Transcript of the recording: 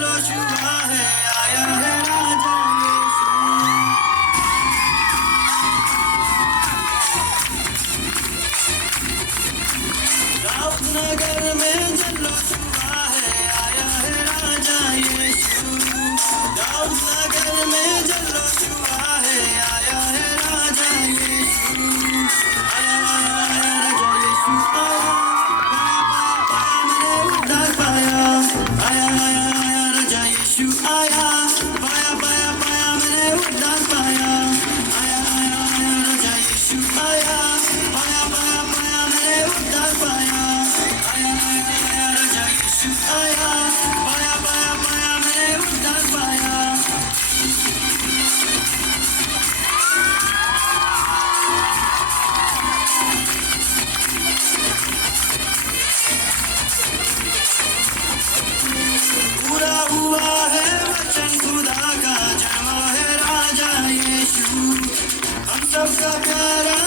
जल्लोश हुआ है, आया है राजा यीशु। दाऊद नगर में जल्लोश हुआ है, आया है राजा यीशु। दाऊद नगर में जल्लोश हुआ है, आया है राजा यीशु। आया राजा यीशु आया, मैंने उद्धार पाया। आया राजा यीशु आया, पाया पाया पाया मैंने उद्धार पाया। आया राजा यीशु आया, पाया पाया पाया मैंने उद्धार पाया। आया राजा यीशु आया, पाया पाया पाया मैंने उद्धार पाया। पूरा हुआ है वचन खुदा का, जन्मा है राजा यीशु। हम सबका प्यारा